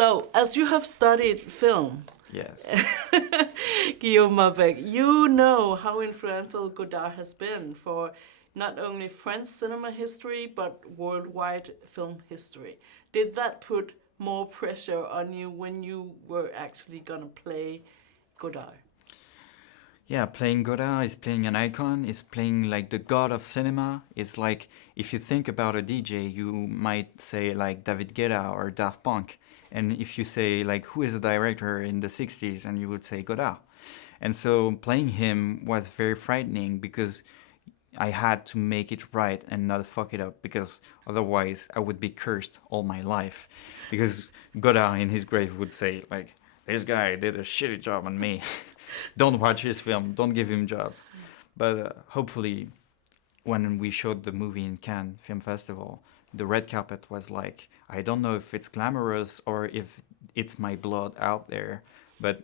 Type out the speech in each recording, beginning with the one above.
So, as you have studied film, Yes. Guillaume Marbeck, you know how influential Godard has been for not only French cinema history but worldwide film history. Did that put more pressure on you when you were actually gonna play Godard? Yeah, playing Godard is playing an icon, is playing like the god of cinema. It's like if you think about a DJ, you might say like David Guetta or Daft Punk. And if you say like who is a director in the 60s, and you would say Godard. And so playing him was very frightening because I had to make it right and not fuck it up, because otherwise I would be cursed all my life. Because Godard in his grave would say like, this guy did a shitty job on me. Don't watch his film. Don't give him jobs. But hopefully, when we showed the movie in Cannes Film Festival, the red carpet was like, I don't know if it's glamorous or if it's my blood out there, but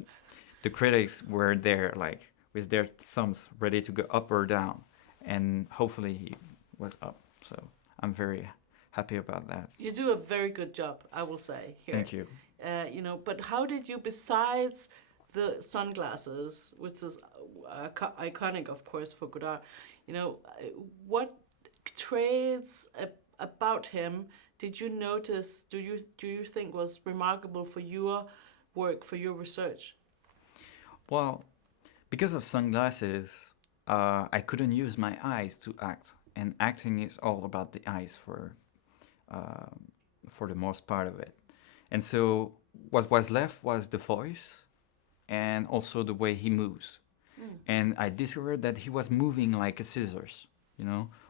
the critics were there, like with their thumbs ready to go up or down, and hopefully he was up. So I'm very happy about that. You do a very good job, I will say. Here. Thank you. But how did you, besides the sunglasses, which is iconic, of course, for Godard, what traits about him did you notice? Do you think was remarkable for your work, for your research? Well, because of sunglasses, I couldn't use my eyes to act, and acting is all about the eyes for the most part of it. And so what was left was the voice and also the way he moves. And I discovered that he was moving like a scissors.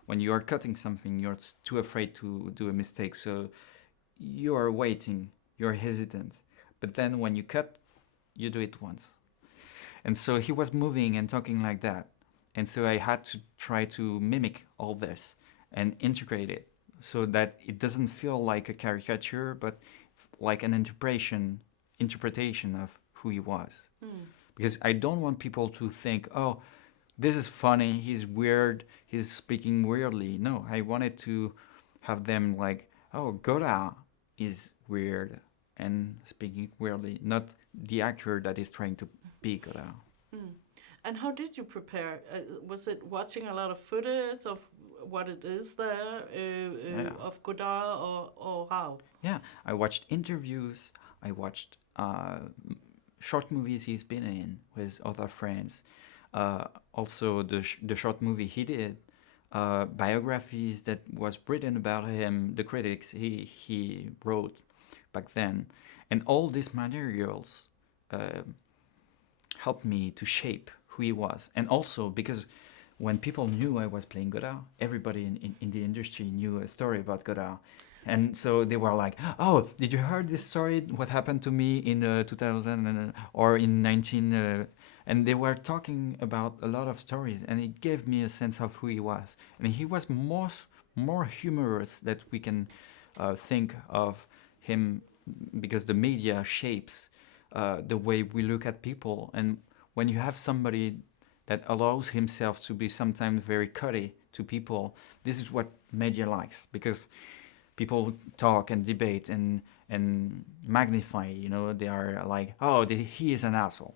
When you are cutting something, you're too afraid to do a mistake, so you are waiting, you're hesitant. But then when you cut, you do it once. And so he was moving and talking like that. And so I had to try to mimic all this and integrate it so that it doesn't feel like a caricature, but like an interpretation of who he was. Because I don't want people to think, oh, this is funny, he's weird, he's speaking weirdly. No, I wanted to have them like, oh, Godard is weird and speaking weirdly, not the actor that is trying to be Godard. And how did you prepare? Was it watching a lot of footage of what it is there of Godard, or how? Yeah, I watched interviews, I watched short movies he's been in with other friends. Also, the short movie he did, biographies that was written about him, the critics he wrote back then, and all these materials helped me to shape who he was. And also because when people knew I was playing Godard, everybody in the industry knew a story about Godard. And so they were like, oh, did you heard this story? What happened to me in 2000 or in 19... and they were talking about a lot of stories, and it gave me a sense of who he was. And he was more humorous that we can think of him, because the media shapes the way we look at people. And when you have somebody that allows himself to be sometimes very cutty to people, this is what media likes, because people talk and debate and magnify, they are like, oh, he is an asshole,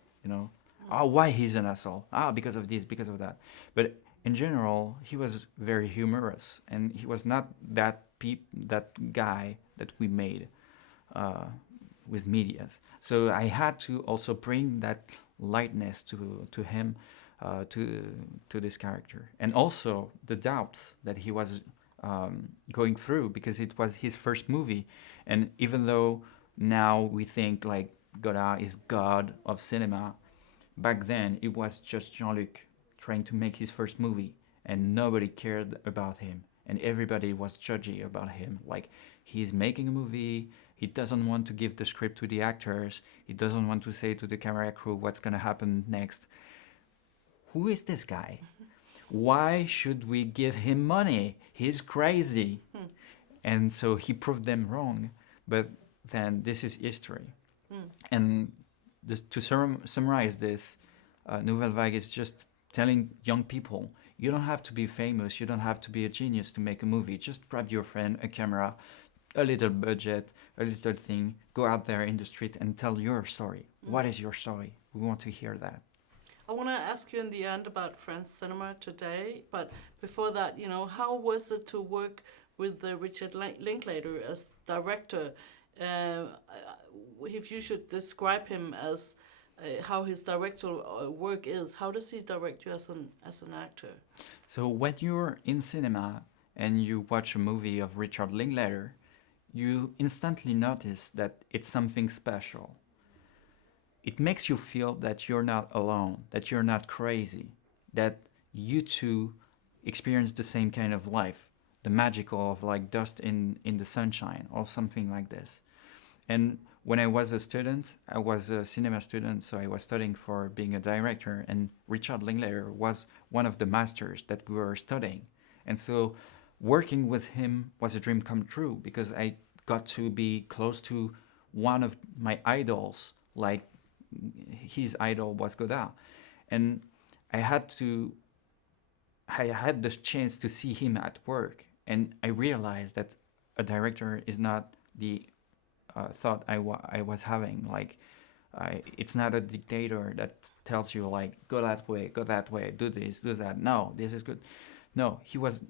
oh, why he's an asshole, because of this, because of that. But in general, he was very humorous, and he was not that guy that we made with medias. So I had to also bring that lightness to him, to this character, and also the doubts that he was going through, because it was his first movie. And even though now we think like Godard is god of cinema, back then it was just Jean-Luc trying to make his first movie, and nobody cared about him, and everybody was judgy about him, like, he's making a movie, he doesn't want to give the script to the actors, he doesn't want to say to the camera crew what's going to happen next. Who is this guy? Why should we give him money? He's crazy. And so he proved them wrong. But then this is history. And to summarize this, Nouvelle Vague is just telling young people, you don't have to be famous, you don't have to be a genius to make a movie. Just grab your friend, a camera, a little budget, a little thing. Go out there in the street and tell your story. What is your story? We want to hear that. I want to ask you in the end about French cinema today, but before that, how was it to work with Richard Linklater as director? Uh, if you should describe him as how his directorial work is, how does he direct you as an actor? So when you're in cinema and you watch a movie of Richard Linklater, you instantly notice that it's something special. It makes you feel that you're not alone, that you're not crazy, that you too experience the same kind of life, the magical of like dust in the sunshine or something like this. And when I was a student, I was a cinema student, so I was studying for being a director, and Richard Linklater was one of the masters that we were studying. And so working with him was a dream come true because I got to be close to one of my idols, like his idol was Godard. And I had the chance to see him at work, and I realized that a director is not the thought I was having. Like, it's not a dictator that tells you like, go that way, do this, do that. No, this is good. No, he was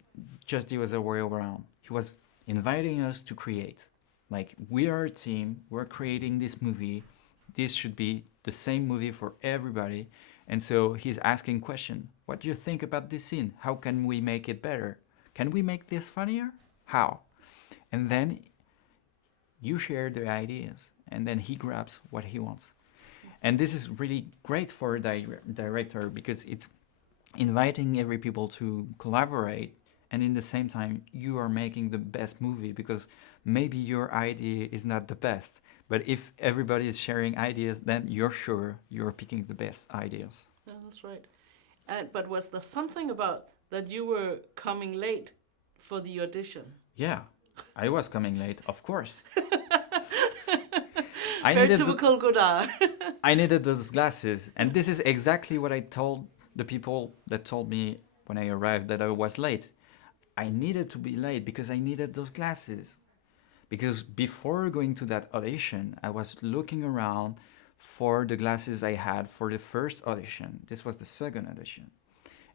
just the other way around. He was inviting us to create. Like, we are a team, we're creating this movie. This should be the same movie for everybody. And so he's asking question, what do you think about this scene? How can we make it better? Can we make this funnier? How? And then you share the ideas, and then he grabs what he wants. And this is really great for a director because it's inviting every people to collaborate, and in the same time you are making the best movie because maybe your idea is not the best, but if everybody is sharing ideas, then you're sure you're picking the best ideas. Yeah, that's right. But was there something about that you were coming late for the audition? Yeah, I was coming late, of course. Very typical Godard. I needed those glasses, and this is exactly what I told the people that told me when I arrived that I was late. I needed to be late because I needed those glasses. Because before going to that audition, I was looking around for the glasses I had for the first audition. This was the second audition.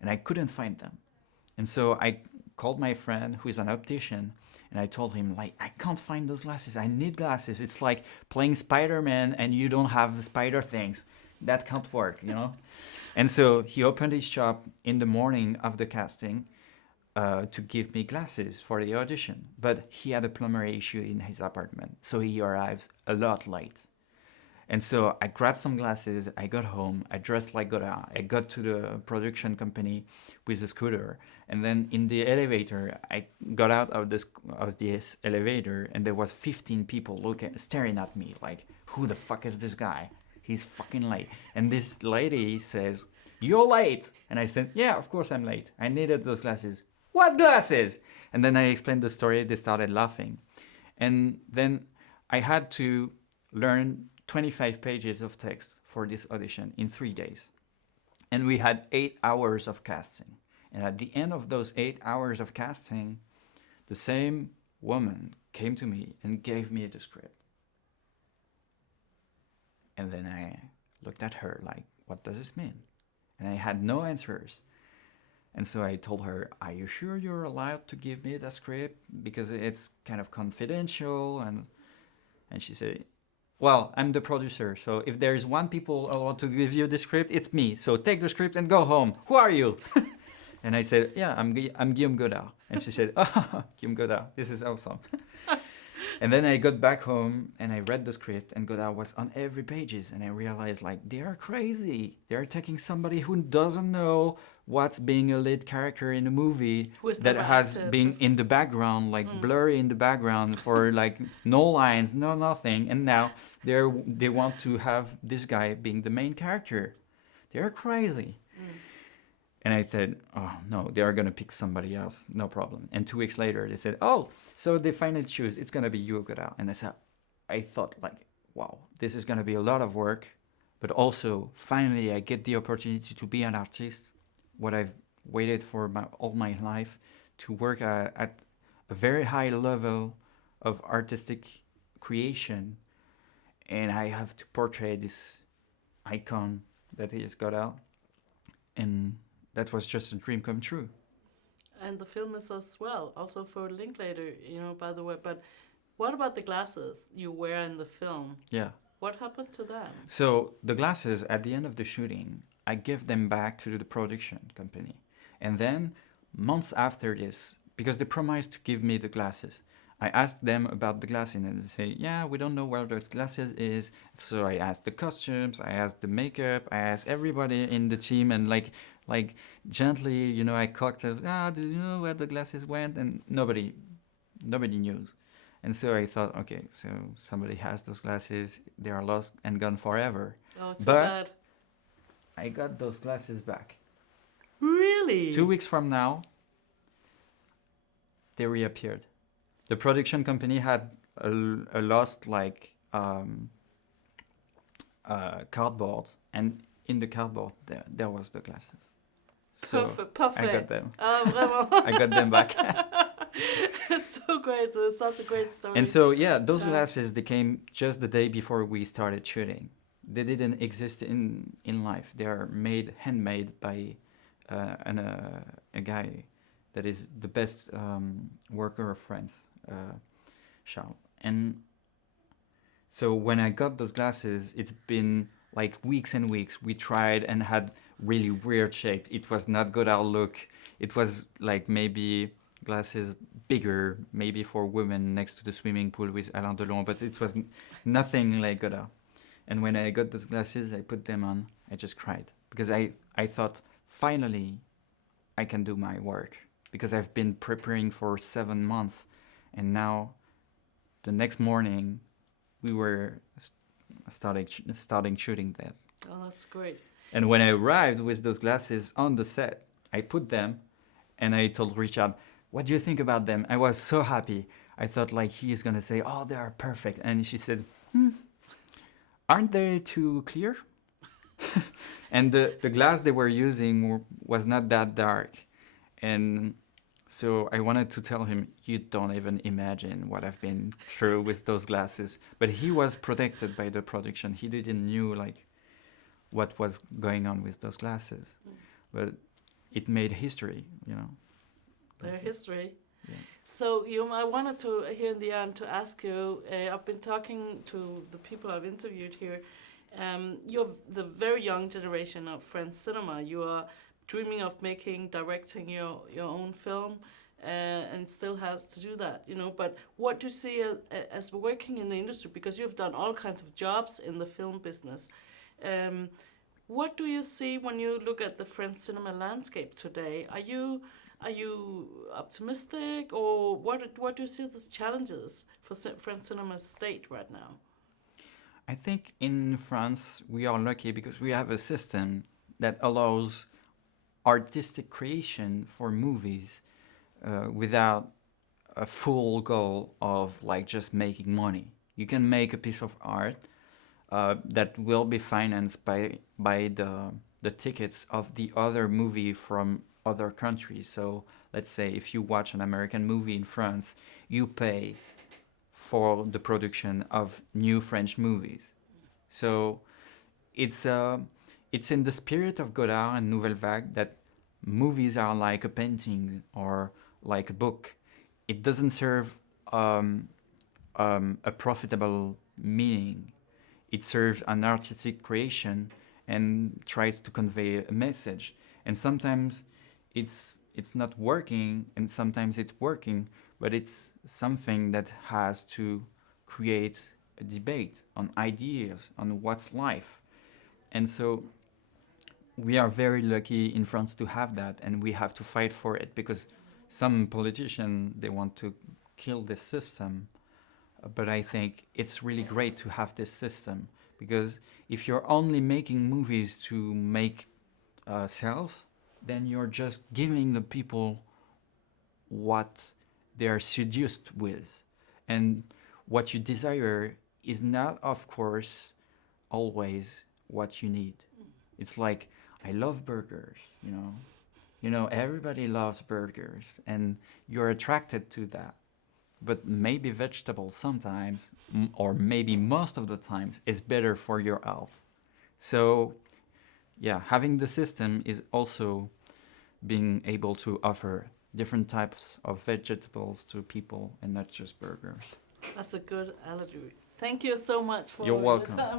And I couldn't find them. And so I called my friend who is an optician, and I told him, like, I can't find those glasses. I need glasses. It's like playing Spider-Man and you don't have spider things. That can't work, you know? And so he opened his shop in the morning of the casting to give me glasses for the audition. But he had a plumber issue in his apartment, so he arrives a lot late. And so I grabbed some glasses, I got home, I dressed like Godard, I got to the production company with a scooter, and then in the elevator, I got out of this elevator, and there was 15 people staring at me like, who the fuck is this guy? He's fucking late. And this lady says, you're late. And I said, yeah, of course I'm late. I needed those glasses. What glasses? And then I explained the story, they started laughing. And then I had to learn 25 pages of text for this audition in 3 days. And we had 8 hours of casting. And at the end of those 8 hours of casting, the same woman came to me and gave me the script. And then I looked at her like, what does this mean? And I had no answers. And so I told her, are you sure you're allowed to give me that script? Because it's kind of confidential. And she said, well, I'm the producer, so if there is one people I want to give you the script, it's me. So take the script and go home. Who are you? And I said, yeah, I'm Guillaume Godard. And she said, oh, Guillaume Godard, this is awesome. And then I got back home and I read the script, and Godard was on every pages, and I realized like they are crazy. They are taking somebody who doesn't know what's being a lead character in a movie that has been in the background, like blurry in the background for like no lines, no nothing, and now they want to have this guy being the main character. They're crazy. And I said, oh, no, they are going to pick somebody else. No problem. And 2 weeks later, they said, oh, so they finally choose. It's going to be you, Godard. And I thought, like, wow, this is going to be a lot of work. But also, finally, I get the opportunity to be an artist, what I've waited for all my life, to work at a very high level of artistic creation, and I have to portray this icon that is Godard, and that was just a dream come true. And the film is as well, also for Linklater, by the way. But what about the glasses you wear in the film? Yeah. What happened to them? So the glasses, at the end of the shooting, I give them back to the production company. And then, months after this, because they promised to give me the glasses, I asked them about the glasses, and they say, yeah, we don't know where those glasses is. So I asked the costumes, I asked the makeup, I asked everybody in the team, and like gently, I coaxed, do you know where the glasses went? And nobody knew. And so I thought, okay, so somebody has those glasses, they are lost and gone forever. Oh, too But bad. I got those glasses back. Really? 2 weeks from now, they reappeared. The production company had a lost cardboard, and in the cardboard there was the glasses. So Perfect. I got them. Vraiment. I got them back. It's so great. It's such a great story. And so those glasses, they came just the day before we started shooting. They didn't exist in life. They are handmade by a guy that is the best worker of France, Charles. And so when I got those glasses, it's been like weeks and weeks. We tried and had really weird shapes. It was not Godard look. It was like maybe glasses bigger, maybe for women next to the swimming pool with Alain Delon, but it was nothing like Godard. And when I got those glasses, I put them on. I just cried because I thought, finally, I can do my work, because I've been preparing for 7 months, and now the next morning we were starting shooting that. Oh, that's great. And when I arrived with those glasses on the set, I put them, and I told Richard, what do you think about them? I was so happy. I thought like he is going to say, oh, they are perfect. And she said, aren't they too clear? And the glass they were using was not that dark. And so I wanted to tell him, you don't even imagine what I've been through with those glasses. But he was protected by the production. He didn't knew what was going on with those glasses. But it made history, Their history. Yeah. So, Guillaume, I wanted to, here in the end, to ask you, I've been talking to the people I've interviewed here. You're the very young generation of French cinema. You are dreaming of directing your own film, and still has to do that, But what do you see as working in the industry? Because you've done all kinds of jobs in the film business. What do you see when you look at the French cinema landscape today? Are you optimistic, or what do you see as challenges for French cinema's state right now? I think in France we are lucky because we have a system that allows artistic creation for movies without a full goal of just making money. You can make a piece of art that will be financed by the tickets of the other movie from other countries. So let's say if you watch an American movie in France, you pay for the production of new French movies. So it's in the spirit of Godard and Nouvelle Vague that movies are like a painting or like a book. It doesn't serve a profitable meaning. It serves an artistic creation and tries to convey a message. And sometimes it's not working, and sometimes it's working, but it's something that has to create a debate on ideas, on what's life. And so we are very lucky in France to have that, and we have to fight for it, because some politicians, they want to kill this system. But I think it's really great to have this system, because if you're only making movies to make sales, then you're just giving the people what they're seduced with. And what you desire is not, of course, always what you need. It's like, I love burgers, everybody loves burgers, and you're attracted to that. but maybe vegetables sometimes, or maybe most of the times, is better for your health. So, yeah, having the system is also being able to offer different types of vegetables to people and not just burgers. That's a good allegory. Thank you so much for You're welcome. the time.